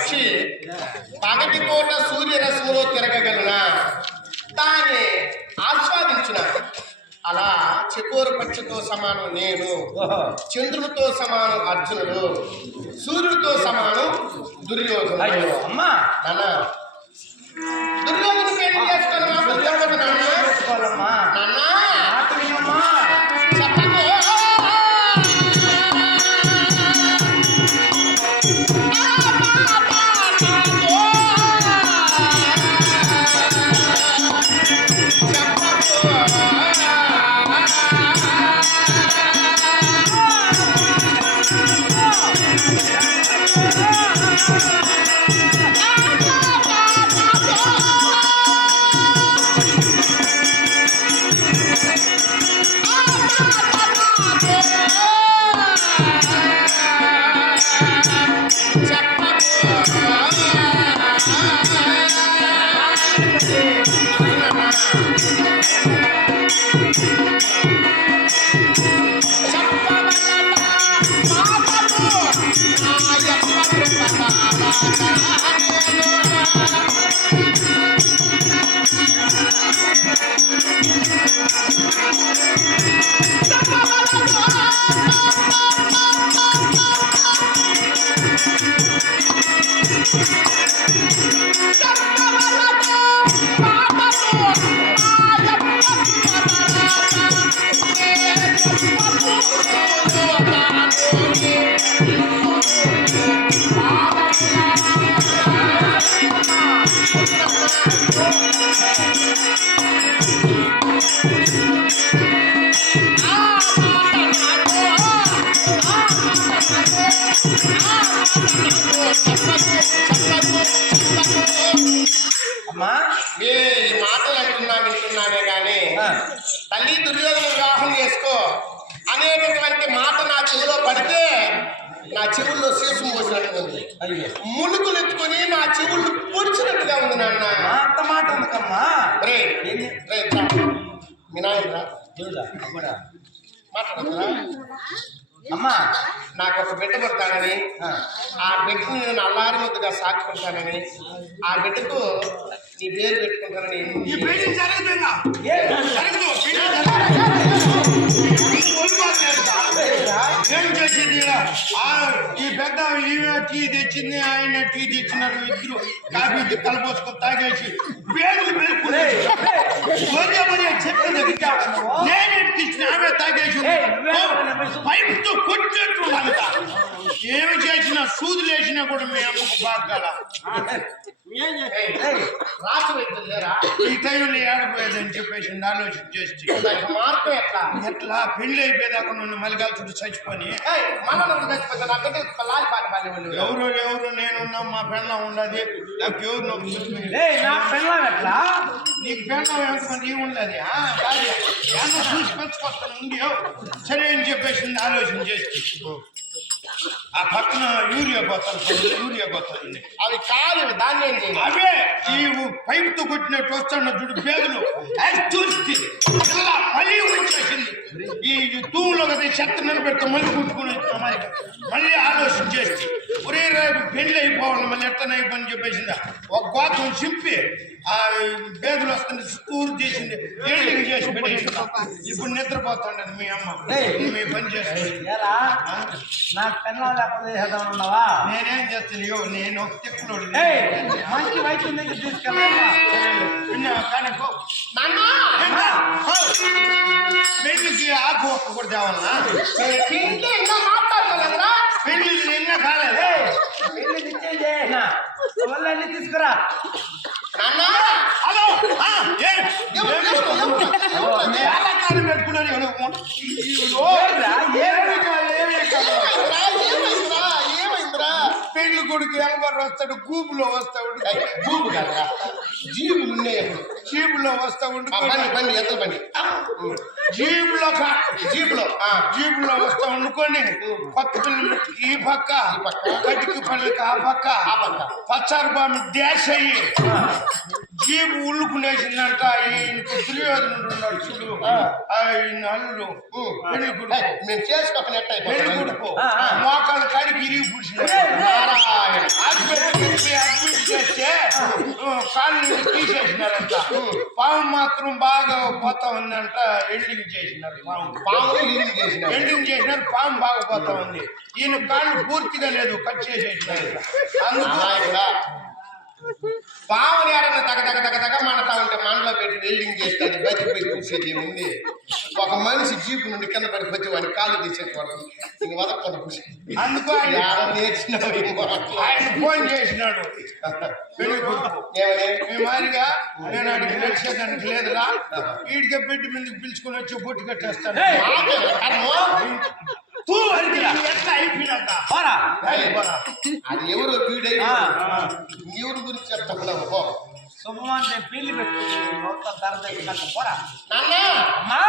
పక్షి పగటిపూట సూర్యరశ్మిలో తిరగగలనా దాన్ని ఆస్వాదించిన. అలా చకోర పక్షితో సమానం నేను, చంద్రుడితో సమానం అర్జునుడు, సూర్యుడితో సమానం దుర్యోధనుడు. అయ్యో అమ్మా నాన్న దుర్యోధను పేరు చేసుకోవాలమ్మా. నాన్న అమ్మా ఈ మాటలు వింటున్నానే గాని తల్లి దుర్యోధన వివాహం చేసుకో అనేటటువంటి మాట నా చెవిలో పడితే నా చెవుల్లో శేషం పోసినట్టుగా ఉంది. ములుకులు ఎత్తుకొని నా చెవుళ్ళు పొడిచినట్టుగా ఉంది. నాన్న అంత మాట ఎందుకమ్మా? రే మీ నాయనరా మాట్లాడుతున్నా. అమ్మా నాకు ఒక బిడ్డ పడతానని, ఆ బిడ్డను నేను అల్లారి ముద్దుగా సాకుకుంటానని, ఆ బిడ్డకు నీ పేరు పెట్టుకుంటానని. ఏం చేసింది? ఈ పెద్ద ఈమె టీ తెచ్చింది, ఆయన టీ తెచ్చినారు. ఇద్దరు కాఫీ కలపోసుకొని తాగేసి పేర్లు పేర్కొనే చెప్పింది. నేను ఎక్కించిన ఆమె తాగేసి పైపుతో కొట్టినట్టు అంతా. ఏమి చేసినా సూదులు వేసినా కూడా మీ అమ్మకు బాగాల. ఈ టైంలో ఏడపోయేదని చెప్పేసి ఆలోచన చేసి మార్పు ఎట్లా ఎట్లా పెళ్లి అయిపోయేదాకా నన్ను మలిగాల చుట్టూ చచ్చిపోయి ఎవరు ఎవరు నేనున్నా మా పెళ్ళం ఉండదు. నాకు ఎవరు ఎట్లా నీకు పెళ్ళం ఎంతమంది ఉండదు. చూసి పెంచుకొస్తాను ఉండి సరే అని చెప్పేసి ఆలోచన చేసి ఆ పక్కన యూరియా పోతాను అవి కాదు దాన్ని అవే ఈ పైపుతో కొట్టినట్టు వస్తాడు చూడు పేదలు చూస్తే మళ్ళీ వచ్చేసింది. ఈ తూములో కదా చెత్త నిలబెడితే మళ్ళీ కుట్టుకుని మళ్ళీ ఆలోచన చేసి ఒరే రేపు పెళ్లి అయిపోవాలి మళ్ళీ ఎట్టనైపోని చెప్పేసిందా. ఒక గోతం చింపి ఆ బేదులు వస్తుంటే స్కూర్ చేసింది, ఏడింగ్ చేసి పెట్టేసిందా. ఇప్పుడు నిద్రపోతాండి మీ అమ్మ. మీ పని చేస్తుంది. నేనేం చేస్తాను? నేను తిక్కులోడు మంచి వైద్యం దగ్గర తీసుకెళ్ళా. పెళ్లికి ఆకు ఒక్క కూడా తేవాలన్నా? పెళ్లి నిన్న కాలేదు. పెళ్లి తీసుకురా. హలో పెట్టుకున్నారు. పెళ్లి కొడుకు ఎలబర్ వస్తాడు, గూబులో వస్తాడు. గూబు కదా జీబులు ఉన్నాయి. జీబులో వస్తా ఉండు. బండి ఎంత బండి జీబులో వస్తా వండుకొని కొత్త పిల్లలు ఈ పక్క కటికి పళ్ళకి ఆ పక్క పచ్చారు బాంబు డాష్ అయ్యి జీబు ఉళ్ళుకునేసిందంట. ఈయనకు దుర్యోధనుడు ఉన్నాడు చూడు, ఆయన అల్లుడు పెళ్లి కొడుకు. మేము చేసుకోకపోతే పెళ్లి కొడుకు మోకాళ్ళ కాడికి ఇరిగి పూడ్చినాడు. కాలు నుంచి తీసేసినారంట పాము మాత్రం బాగా పోతా ఉందంట. ఎండింగ్ చేసినారు పాము ఇల్లు చేసిన ఎండింగ్ చేసినారు. పాము బాగా పోతా ఉంది. ఈయన కాళ్ళు పూర్తిగా లేదు, కట్ చేసేసినారు. అందుకు పావుని ఆడన తగ తగ తగ తగ మనతా ఉంటే మనలో పెట్టి వెల్డింగ్ చేస్తుంది. బతికిపోయి చూసేది ఉంది. ఒక మనిషి జీపు నుండి కింద పడిపోతే వాడిని కాళ్ళు తీసేసుకోవడం ఇంక వదకుండా చూసి అందుకు నేర్చినావు. ఆయన ఫోన్ చేసినాడు. మీ మాదిరిగా నేను అడిగి నడిచేదానికి లేదురా, వీడికే పెట్టి ముందుకు పిలుచుకుని వచ్చి బొట్టు కట్టేస్తాను. ఎట్లా అయిపోయినాక అది ఎవరు వీడై ఎవరి గురించి చెప్తావు. శుభమంటే పెళ్లి పెట్టుకుంటే ధర దగ్గర పోరా నాన్న అమ్మా.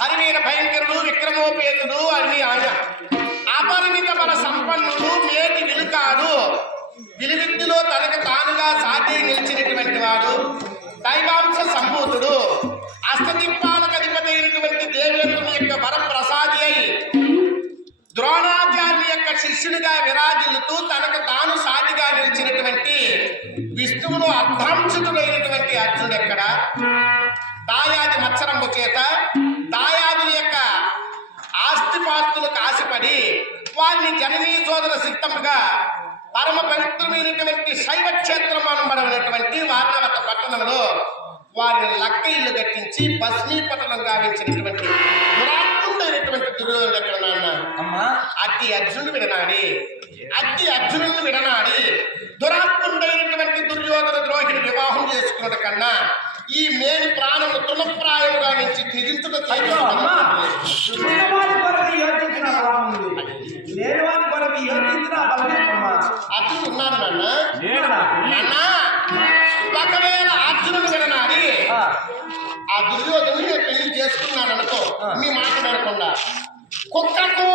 హరివీర భయంకరుడు విక్రమోపేతుడు అని ఆయన అపరిమిత బల సంపన్నుడు మేటి విలుకాడు విలువిద్దులో తనకు తానుగా సాటి నిలిచినటువంటి వాడు దైవాంశ సంభూతుడు అష్టదిక్పాలకు అధిపతి అయినటువంటి దేవేంద్రుని యొక్క వరప్రసాది అయి ద్రోణాచార్య యొక్క శిష్యునిగా విరాజిల్లుతూ తనకు తాను సాటిగా నిలిచినటువంటి విష్ణువును అర్ధాంశుడైనటువంటి అర్జునుడు ఎక్కడ దాయాది మత్సరంబు చేత దాయాదుల యొక్క ఆస్తిపాస్తులకు ఆశపడి వారిని జననీ సోదర సిద్ధముగా పరమ పవిత్రమైనటువంటి శైవ క్షేత్రం అనబడినటువంటి వారణావత పట్టణంలో వారిని లక్క ఇల్లు కట్టించి భస్మీపట్టణం గావించినటువంటి దురాత్ముడైనటువంటి దుర్యోధనుడు ఎక్కడ నాన్న అమ్మా. అట్టి అర్జునుడు విడనాడి అట్టి అర్జునుడిని విడనాడి దురాత్ముడైనటువంటి దుర్యోధన ద్రోహిని వివాహం చేసుకున్నట కన్నా ఈ మేలు ప్రాణములు తృణప్రాయముగా నుంచి త్యజించడం అర్జునుడు ఉన్నాడు నాన్న. నాన్న ఒకవేళ అర్జునుడు విడనాడి ఆ దుర్యోధను నేను పెళ్లి చేసుకున్నాను అనుకో మీ మాట్లాడకుండా కుక్కకు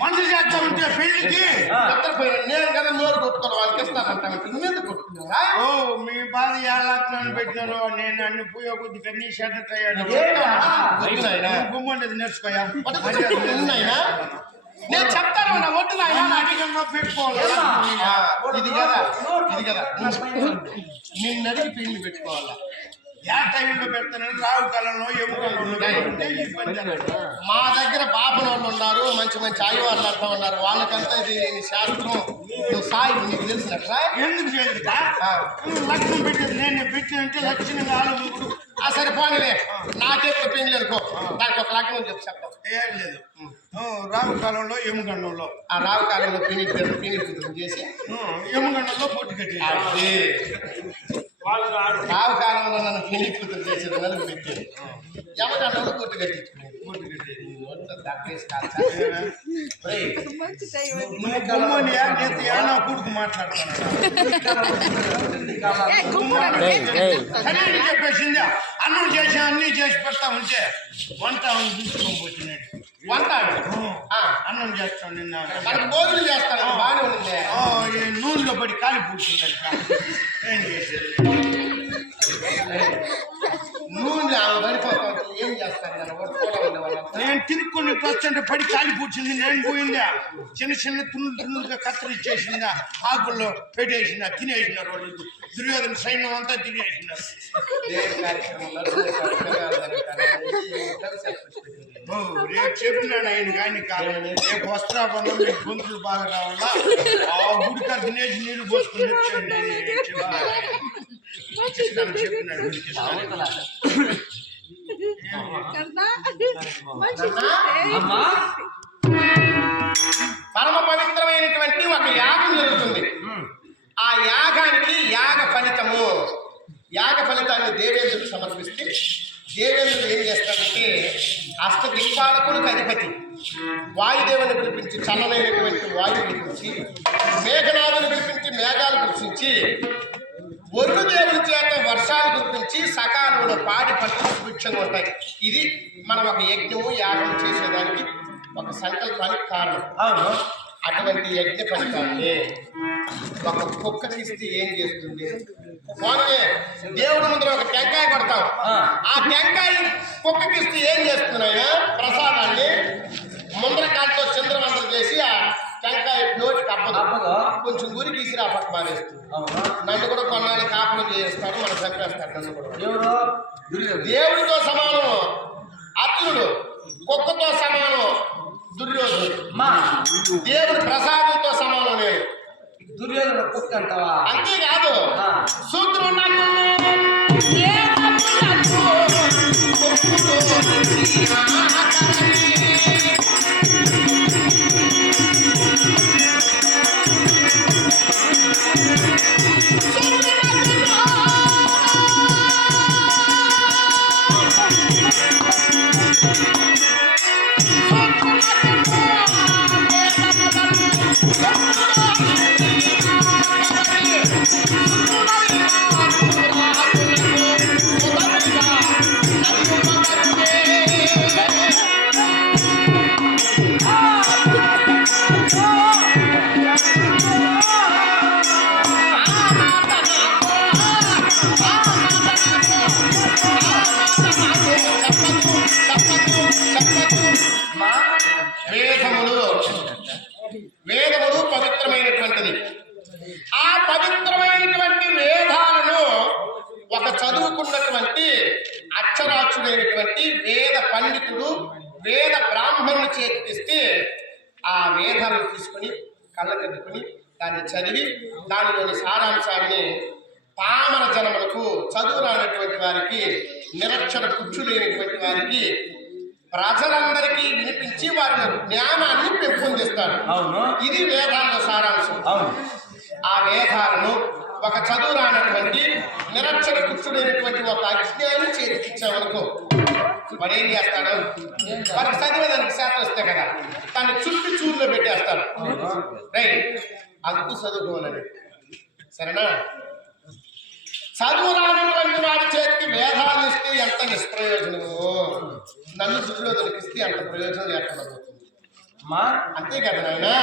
మంచి చేస్తా ఉంటే పెళ్లికి నేను కదా నోరు కొట్టుకోవాలి వాళ్ళకి ఇస్తానంటాను నువ్వెందుకు కొట్టుకున్నావా? ఓ మీ బాధ ఎలా పెట్టినారో నేను అన్ని పోయే కొద్ది కన్నీ షర్ట్ అయ్యాడు. గుమ్మండి నేర్చుకోయా ఉన్నాయినా నేను చెప్తాను నా ఒట్టు అధికంగా పెట్టుకోవాలి. ఇది కదా ఇది కదా నిన్ను అడిగి పెళ్లి పెట్టుకోవాలా యా టైంలో పెడతానని రావు కాలంలో మా దగ్గర బాబులు వాళ్ళు ఉన్నారు మంచి మంచి ఆయువాళ్ళు అట్లా ఉన్నారు వాళ్ళకంతా ఇది శాస్త్రం సాయి నీకు తెలిసినట్రా ఎందుకు చేస్తా లక్ష్యం పెట్టేది నేను పెట్టినంటే లక్ష్యంగా ఆలోచించు సరిపోనిలే నాకే పెళ్లి అనుకో దానికి ఒక లగ్నం చెప్పి చెప్తాం ఏం లేదు. రావు కాలంలో ఎముగండంలో ఆ రావు కాలంలో పిని చేసి ఎముగండంలో పొట్టు కట్టి రావు కాలంలో నన్ను పెళ్లి కూతురు చేసేది నలుగు పెట్టి యమగండంలో పొట్టు కట్టించుకునేది నువ్వు గుమ్మని ఏనా కూడుకు మాట్లాడుతున్నాడు చెప్పేసిందా అన్నం చేసి అన్ని చేసి పెడతా ఉంటే వంట చూసుకొని వచ్చినాడు వంట అన్నం చేస్తాను నిన్న మనకు భోజనం చేస్తాను బాగానే ఉంది ఈ నూనెలో పడి కాలి పూడుతుంది ఏం చేసేది నూనె పడిపోతాం ఏం చేస్తాను కదా నేను తినుకొని వస్తుంటే పడి కాలి పూడ్చింది నేను పోయిందా చిన్న చిన్న తున్నులుగా కత్తిరించేసిందా ఆకుల్లో పెట్టేసిందా తినేసినారు వాళ్ళు దుర్యోధన సైన్యం అంతా తినేసినారు రేపు చెప్పినాడు ఆయన కానీ కాదు రేపు వస్త్రాబంధం మీకు గొంతులు బాగా రావాలా ఆ గుడికారు తినేసి నీళ్లు పోసుకొని వచ్చాడు చెప్పినాడు పరమ పవిత్రమైనటువంటి ఒక యాగం జరుగుతుంది. ఆ యాగానికి యాగ ఫలితాన్ని దేవేంద్రుడు సమర్పిస్తే దేవేంద్రుడు ఏం చేస్తాడంటే అష్టదిక్పాలకులకు అధిపతి వాయుదేవుని పిలిపించి చల్లనైనటువంటి వాయువు పిలిపించి మేఘనాథుని పిలిపించి మేఘాలు కురిపించి వరుణదేవుని చేత వర్షాలు కురిపించి సకాలంలో పాడి పంటలు సుభిక్షంగా ఉంటాయి. ఇది మనం ఒక యజ్ఞము యాగం చేసేదానికి ఒక సంకల్పానికి కారణం. అటువంటి యజ్ఞ ఫలితాన్ని ఒక కుక్క తీస్తే ఏం చేస్తుంది? పోనే దేవుడి ముందర ఒక టెంకాయ కొడతాం, ఆ టెంకాయ కుక్కకిస్తే ఏం చేస్తున్నాయా? ప్రసాదాన్ని ముందర కాటితో చంద్రవందలు చేసి ఆ టెంకాయ నోటి కప్పదు, కొంచెం ఊరి గీసి ఆ పక్క మారేస్తుంది. నన్ను కూడా కొన్నాళ్ళు కాపలు చేస్తాడు, మన చంపేస్తాడు. నన్ను కూడా దేవుడితో సమానం అర్జునుడు, కుక్కతో సమానం దుర్యోధనుడు, దేవుడి ప్రసాదంతో సమానం నేను. దుర్యోధన కుక్క అంటావా? అంతేకాదు సూత్రుడు వేదములు పవిత్రమైనటువంటిది. ఆ పవిత్రమైనటువంటి వేదాలను ఒక చదువుకున్నటువంటి అక్షరాక్షుడైనటువంటి వేద పండితుడు వేద బ్రాహ్మణుని చేతికిస్తే ఆ వేదాలను తీసుకుని కళ్ళకెత్తుకుని దాన్ని చదివి దానిలోని సారాంశాన్ని పామర జనములకు చదువు రానటువంటి వారికి నిరక్షర కుచ్చులైనటువంటి వారికి ప్రజలందరికీ వినిపించి వారి జ్ఞానాన్ని పెంపొందిస్తారు. ఇది వేదాల సారాంశం. ఆ వేదాలను ఒక చదువు రానటువంటి నిరక్షర కుచ్చుడైనటువంటి ఒక అజ్ఞాని చేతికిచ్చామనుకో, వాడు ఏం చేస్తాడు? వారికి చదివేదానికి శాతం వస్తే కదా దాన్ని చుట్టూ చూరులో పెట్టేస్తాడు. రైట్, అందుకు చదువుకోవాలని. సరేనా? చదువు రానటువంటి వాడి చేతికి వేదాలు ఇస్తే ఎంత నిష్ప్రయోజనము, నన్ను దుర్యోధనకి ఇస్తే అంత ప్రయోజనం లేకుండా పోతుంది. అంతే కదా నాయనా?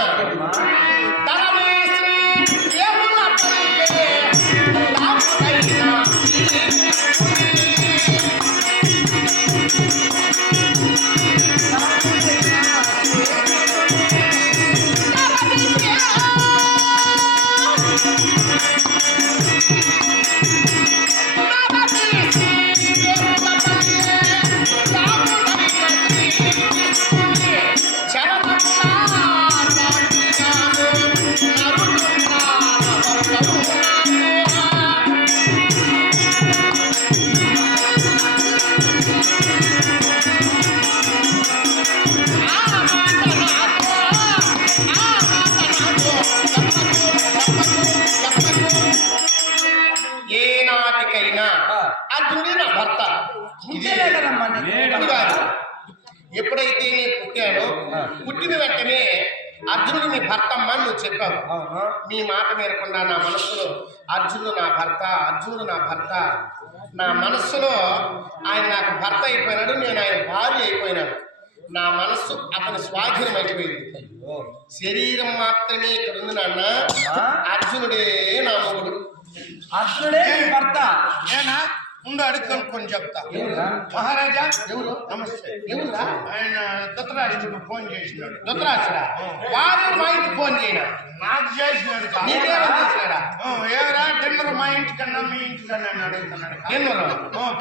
ఎప్పుడైతే నేను పుట్టానో పుట్టిన వెంటనే అర్జునుడు నీ భర్త అమ్మ అని నువ్వు చెప్పావు. అవును. మీ మాట మేరకుండా నా మనస్సులో అర్జునుడు నా భర్త, అర్జునుడు నా భర్త, నా మనస్సులో ఆయన నాకు భర్త అయిపోయినాడు, నేను ఆయన భార్య అయిపోయినాడు. నా మనస్సు అతని స్వాధీనం అయిపోయింది. శరీరం మాత్రమే ఇక్కడ ఉంది నాన్న. అర్జునుడే నా మొగుడు. అర్జునుడే నీ భర్త. ఏనా ముందు అడుగుకొని చెప్తా. మహారాజా ఎవరు? నమస్తే. ఎవరురా? ఆయన దత్తరాజుకు ఫోన్ చేసినాడు. ధృతరాష్ట్రుడా? వాడు మా ఇంటికి ఫోన్ చేయనా? నాకు చేసినాడు. నీకేమని చేసినాడా? ఏరా డిన్నర్ మా ఇంటికన్నా మీ ఇంటికన్నా అని అడుగుతున్నాడు. ఎన్నోరా?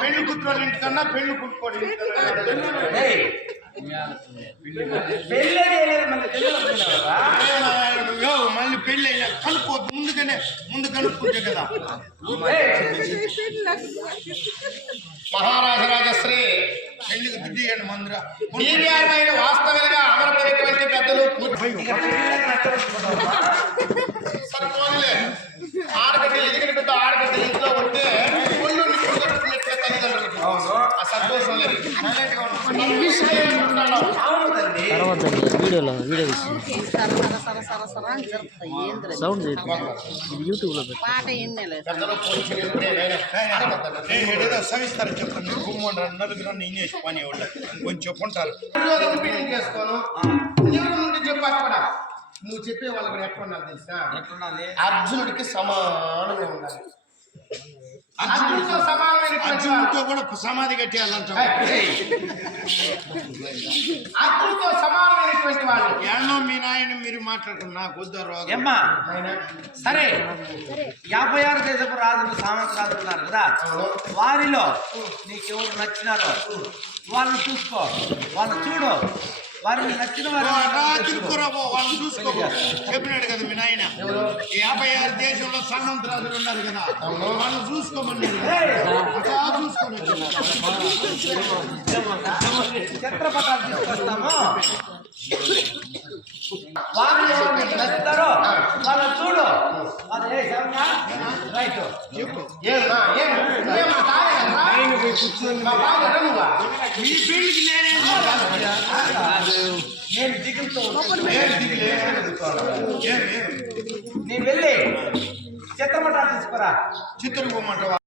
పెళ్లి కూతురు ఇంటికన్నా పెళ్లి కుట్టుకోడు ఇంటికన్నా అడుగుతున్నాడు. ఏయ్, పెళ్ళే చేయలేదు, మళ్ళీ పెళ్ళి అవుతున్నావా? మళ్ళీ పెళ్ళి అయినా కనుక్కోద్దు, ముందు కనుక్కుంటే కదా. మహారాజ రాజశ్రీ పెళ్లికి దిద్దియండి మందురా. దివ్యమైన వాస్తవంగా అమరమైనటువంటి పెద్దలు సరిపోలే. ఆడబిడ్డ ఎదిగిన బిడ్డ ఆడబిడ్డ ఇంట్లో ఉంటే ఒళ్ళు నిప్పుడుకున్నట్లే తల్లిదండ్రులకి ఆ సంతోషం లేదు. అవును తల్లి. తర్వాత వీడియో సౌండ్ ఇది యూట్యూబ్లో పెట్టు. పాట ఏంది పెద్దలు పోలీసులు ఏదో సవిస్తారు చెప్పండి. గుమ్మండి నలుగురు ఇంగ్లీష్ పని వాళ్ళు కొంచెం చెప్పుంటారు. చేసుకోను ఎవరి నుండి చెప్పాలి కూడా. నువ్వు చెప్పే వాళ్ళు కూడా ఎట్లా ఉండాలి తెలుసా? ఎట్లున్నది? అర్జునుడికి సమానంగా ఉండాలి. అర్జునుడితో సమానమైనటువంటి అర్జునుడితో కూడా సమాధి కట్టేయాలంట. అర్జునుడితో సమానమైనటువంటి వాళ్ళు ఏమో మీ నాయన మీరు మాట్లాడుకున్నారు. నాకు వద్ద రోగం. ఏమ్మా సరే, 56 దేశపు రాజులు సామంత రాజులు ఉన్నారు కదా, వారిలో నీకెవరు నచ్చినారో వాళ్ళని చూసుకో, వాళ్ళని చూడు, వారిని నచ్చిన తిరుపురాబో వాళ్ళని చూసుకోబో చెప్పినాడు కదా మీ నాయన. 56 దేశంలో సామంతరాజులు ఉన్నారు కదా, వాళ్ళని చూసుకోమన్నాడు. అట్లా చూసుకోండి. చిత్రపటాలు తీసుకొస్తాము, వారిలో నీకు నచ్చుతారో వాళ్ళని చూడు. వాళ్ళు రైట్ చెప్పు. ఏమ్మా నువ్వేమా తాగలరా? మా బాగా నువ్వా? మీ పెళ్లికి నేనే నేను దిగులుతో ఏం నీ వెళ్ళి చిత్రపటాలు తీసుకురా. చిత్తూరు పోమంటావా?